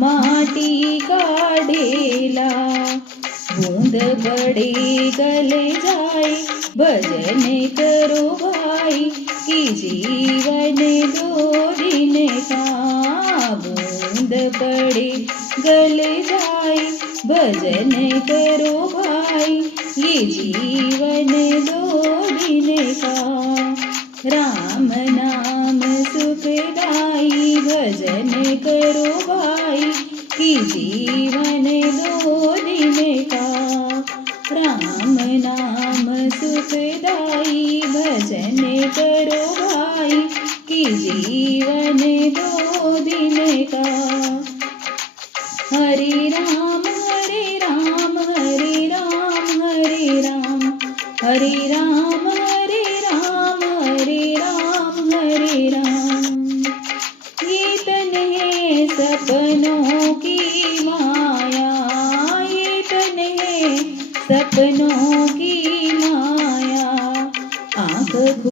माटी काढ़ेला। बूंद पड़े गले जाए भजन करो भाई कि जीवन दो दिन का। बूंद पड़े गले जाए भजन करो भाई ये जीवन दो दिन का। राम नाम सुखदाई भजन करो भाई कि जीवन दो दिन का। राम नाम सुखदाई भजन करो भाई कि जीवन दो दिन का। हरे राम हरे राम हरे राम हरे राम हरे राम हरे राम हरे राम हरे राम। ये तन है सपनों की माया, ये तन है सपनों की